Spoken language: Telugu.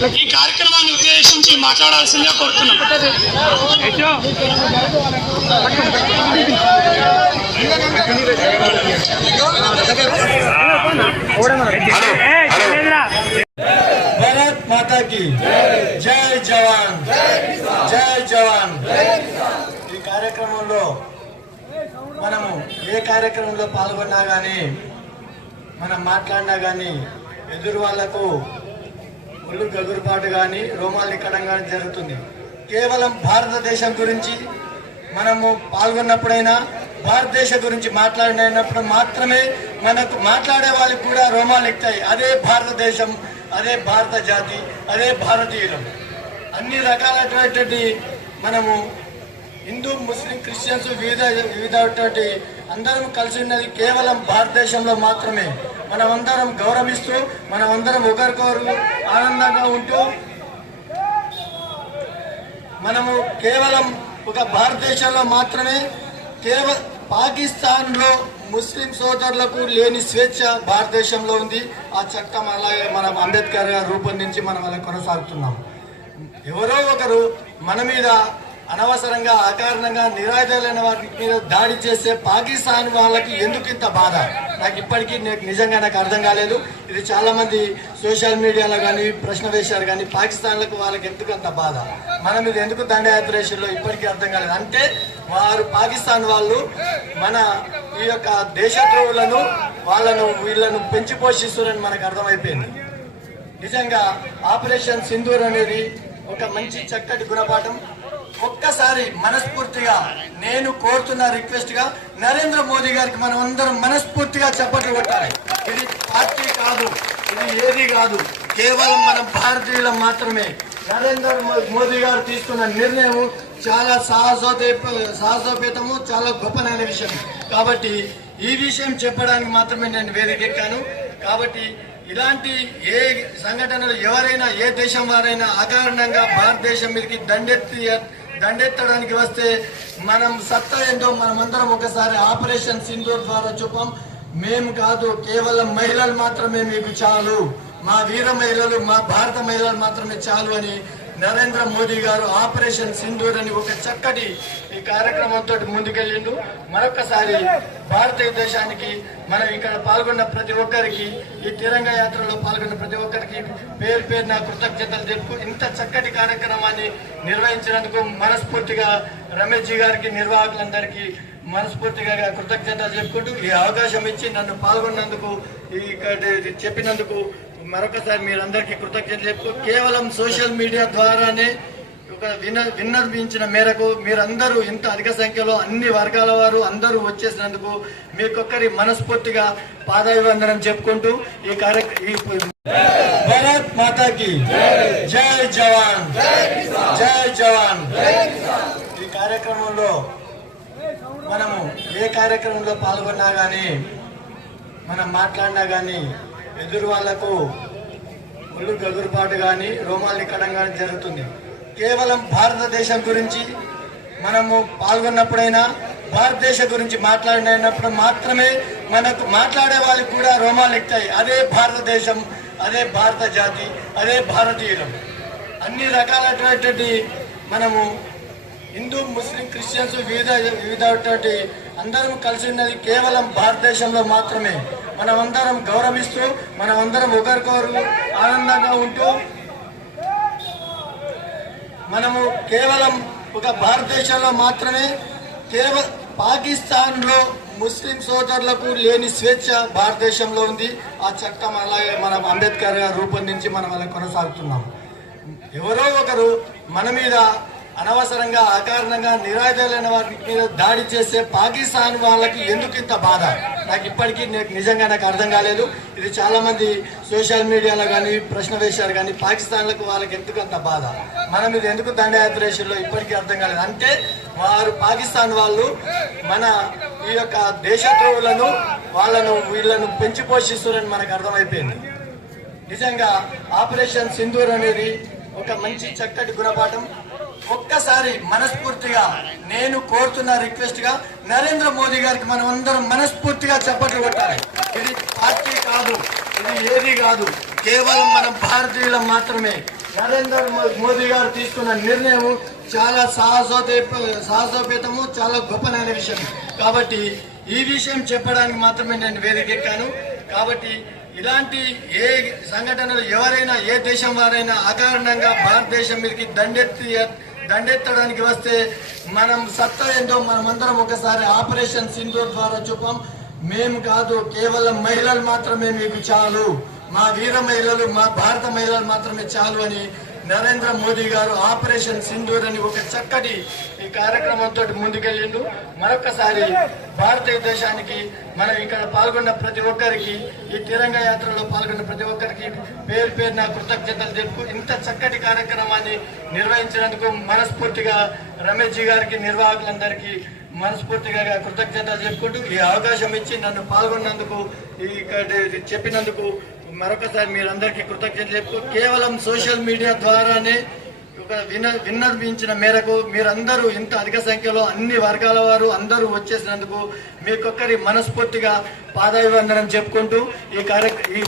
ఈ కార్యక్రమాన్ని ఉద్దేశించి మాట్లాడాల్సిందే కోరుతున్నాం. భారత్ మాతాకి జై జవాన్ జై జవాన్ ఈ కార్యక్రమంలో మనము ఏ కార్యక్రమంలో పాల్గొన్నా కానీ మనం మాట్లాడినా కానీ ఎదురు వాళ్ళకు ఒళ్ళు గగురుపాటు కానీ రోమాలు ఎక్కడం కానీ జరుగుతుంది. కేవలం భారతదేశం గురించి మనము పాల్గొన్నప్పుడైనా భారతదేశం గురించి మాట్లాడినప్పుడు మాత్రమే మనకు మాట్లాడే వాళ్ళకి కూడా రోమాలు ఎక్కుతాయి. అదే భారతదేశం అదే భారత జాతి అదే భారతీయులం. అన్ని రకాలైనటువంటి మనము హిందూ ముస్లిం క్రిస్టియన్స్ వివిధ వివిధటువంటి అందరం కలిసి ఉన్నది కేవలం భారతదేశంలో మాత్రమే. మనమందరం గౌరవిస్తూ మనమందరం ఒకరికొకరు ఆనందంగా ఉంటూ మనము కేవలం ఒక భారతదేశంలో మాత్రమే కేవలం పాకిస్తాన్లో ముస్లిం సోదరులకు లేని స్వేచ్ఛ భారతదేశంలో ఉంది. ఆ చట్టం అలాగే మనం అంబేద్కర్ గారు రూపొందించి మనం అలా కొనసాగుతున్నాం. ఎవరో ఒకరు మన మీద అనవసరంగా అకారణంగా నిరాయుధాలైన వారి మీద దాడి చేస్తే పాకిస్తాన్ వాళ్ళకి ఎందుకు ఇంత బాధ? నాకు ఇప్పటికీ నాకు నిజంగా నాకు అర్థం కాలేదు. ఇది చాలా మంది సోషల్ మీడియాలో కానీ ప్రశ్న వేశారు కానీ పాకిస్తాన్లకు వాళ్ళకి ఎందుకు అంత బాధ? మనం ఇది ఎందుకు దండయాత్ర వేసారో ఇప్పటికీ అర్థం కాలేదు. అంటే వారు పాకిస్తాన్ వాళ్ళు మన ఈ యొక్క దేశద్రోహులను వాళ్ళను వీళ్ళను పెంచి పోషిస్తున్నారని మనకు అర్థమైపోయింది. నిజంగా ఆపరేషన్ సింధూర్ అనేది ఒక మంచి చక్కటి గుణపాఠం. ఒక్కసారి మనస్ఫూర్తిగా నేను కోరుతున్న రిక్వెస్ట్గా నరేంద్ర మోదీ గారికి మనం అందరం మనస్ఫూర్తిగా చప్పట్లు కొట్టాలి. ఇది పార్టీ కాదు ఇది ఏది కాదు. కేవలం మనం భారతీయులం మాత్రమే. నరేంద్ర మోదీ గారు తీసుకున్న నిర్ణయం చాలా సాహసోపేత సాహసోపేతము చాలా గొప్పనైన విషయం. కాబట్టి ఈ విషయం చెప్పడానికి మాత్రమే నేను వేదికెక్కాను. కాబట్టి ఇలాంటి ఏ సంఘటనలు ఎవరైనా ఏ దేశం వారైనా అకారణంగా భారతదేశం మీదకి దండెత్తి దండెత్తడానికి వస్తే మనం సత్తా ఏంటో మనమందరం ఒకసారి ఆపరేషన్ సింధూర్ ద్వారా చూపాం. మేము కాదు కేవలం మహిళలు మాత్రమే మీకు చాలు. మా వీర మహిళలు మా భారత మహిళలు మాత్రమే చాలు అని నరేంద్ర మోదీ గారు ఆపరేషన్ సింధూర్ అని ఒక చక్కటి ఈ కార్యక్రమంతో ముందుకెళ్ళిండు. మరొకసారి భారతీయ దేశానికి మనం ఇక్కడ పాల్గొన్న ప్రతి ఒక్కరికి ఈ తిరంగ యాత్రలో పాల్గొన్న ప్రతి ఒక్కరికి పేరు పేరు నా కృతజ్ఞతలు తెలుపు. ఇంత చక్కటి కార్యక్రమాన్ని నిర్వహించినందుకు మనస్ఫూర్తిగా రమేష్ జీ గారికి నిర్వాహకులందరికీ మనస్ఫూర్తిగా కృతజ్ఞతలు చెప్పుకుంటూ ఈ అవకాశం ఇచ్చి నన్ను పాల్గొన్నందుకు ఇక్కడ చెప్పినందుకు మరొకసారి మీరందరికీ కృతజ్ఞతలు చెప్తూ కేవలం సోషల్ మీడియా ద్వారానే ఒక విన విన్నవించిన మేరకు మీరందరూ ఇంత అధిక సంఖ్యలో అన్ని వర్గాల వారు అందరూ వచ్చేసినందుకు మీకొక్కరి మనస్ఫూర్తిగా పాదాభివందనం చెప్పుకుంటూ ఈ కార్యక్రమం భారత్ మాతాకి జై జవాన్ జై జవాన్. ఈ కార్యక్రమంలో మనము ఏ కార్యక్రమంలో పాల్గొన్నా కానీ మనం మాట్లాడినా కానీ ఎదురు వాళ్ళకు ఒళ్ళు గగురుపాటు కానీ రోమాలు ఎక్కడం కానీ జరుగుతుంది. కేవలం భారతదేశం గురించి మనము పాల్గొన్నప్పుడైనా భారతదేశం గురించి మాట్లాడినప్పుడు మాత్రమే మనకు మాట్లాడే వాళ్ళకి కూడా రోమాలు ఎక్కుతాయి. అదే భారతదేశం అదే భారత జాతి అదే భారతీయులు. అన్ని రకాలైనటువంటి మనము హిందూ ముస్లిం క్రిస్టియన్స్ వివిధ వివిధ అందరం కలిసి ఉన్నది కేవలం భారతదేశంలో మాత్రమే. మనమందరం గౌరవిస్తూ మనమందరం ఒకరికొకరు ఆనందంగా ఉంటూ మనము కేవలం ఒక భారతదేశంలో మాత్రమే కేవలం పాకిస్తాన్లో ముస్లిం సోదరులకు లేని స్వేచ్ఛ భారతదేశంలో ఉంది. ఆ చట్టం అలాగే మనం అంబేద్కర్ గారు రూపొందించి మనం అలా కొనసాగుతున్నాం. ఎవరో ఒకరు మన మీద అనవసరంగా అకారణంగా నిరాయుధాలైన వారి మీద దాడి చేస్తే పాకిస్తాన్ వాళ్ళకి ఎందుకు ఇంత బాధ? నాకు ఇప్పటికీ నాకు నిజంగా నాకు అర్థం కాలేదు. ఇది చాలా మంది సోషల్ మీడియాలో కానీ ప్రశ్న వేశారు కానీ పాకిస్తాన్లకు వాళ్ళకి ఎందుకు అంత బాధ? మనం ఇది ఎందుకు దండయాత్ర ఇప్పటికీ అర్థం కాలేదు. అంటే వారు పాకిస్తాన్ వాళ్ళు మన ఈ యొక్క దేశద్రోహులను వాళ్ళను వీళ్ళను పెంచి పోషిస్తున్నారని మనకు అర్థమైపోయింది. నిజంగా ఆపరేషన్ సింధూర్ అనేది ఒక మంచి చక్కటి గుణపాఠం. ఒక్కసారి మనస్ఫూర్తిగా నేను కోరుతున్న రిక్వెస్ట్గా నరేంద్ర మోదీ గారికి మనం అందరం మనస్ఫూర్తిగా చప్పట్లు కొట్టాలి. ఇది పార్టీ కాదు ఇది ఏది కాదు కేవలం మనం భారతీయులం మాత్రమే. నరేంద్ర మోదీ గారు తీసుకున్న నిర్ణయం చాలా సాహసోపే సాహసోపేతము చాలా గొప్పనైన విషయం. కాబట్టి ఈ విషయం చెప్పడానికి మాత్రమే నేను వేదికెక్కాను. కాబట్టి ఇలాంటి ఏ సంఘటనలు ఎవరైనా ఏ దేశం వారైనా అకారణంగా భారతదేశం మీదకి దండెత్తి దండెత్తడానికి వస్తే మనం సత్తా ఏంటో మనమందరం ఒకసారి ఆపరేషన్ సింధూర్ ద్వారా చూపాం. మేము కాదు కేవలం మహిళలు మాత్రమే మీకు చాలు. మా వీర మహిళలు మా భారత మహిళలు మాత్రమే చాలు అని నరేంద్ర మోదీ గారు ఆపరేషన్ సింధూర్ అని ఒక చక్కటి ఈ కార్యక్రమంతో ముందుకెళ్ళిండు. మరొకసారి భారతీయ దేశానికి మనం ఇక్కడ పాల్గొన్న ప్రతి ఒక్కరికి ఈ తిరంగ యాత్రలో పాల్గొన్న ప్రతి ఒక్కరికి పేరు పేరు నా కృతజ్ఞతలు తెలుపు ఇంత చక్కటి కార్యక్రమాన్ని నిర్వహించినందుకు మనస్ఫూర్తిగా రమేష్ జీ గారికి నిర్వాహకులందరికీ మనస్ఫూర్తిగా కృతజ్ఞతలు చెప్పుకుంటూ ఈ అవకాశం ఇచ్చి నన్ను పాల్గొన్నందుకు ఈ ఇక్కడ చెప్పినందుకు మరొకసారి మీరందరికీ కృతజ్ఞతలు చెప్తూ కేవలం సోషల్ మీడియా ద్వారానే ఒక విన విన్నవించిన మేరకు మీరందరూ ఇంత అధిక సంఖ్యలో అన్ని వర్గాల వారు అందరూ వచ్చేసినందుకు మీకొక్కరి మనస్ఫూర్తిగా పాదాభివందనం చెప్పుకుంటూ ఈ కార్య ఈ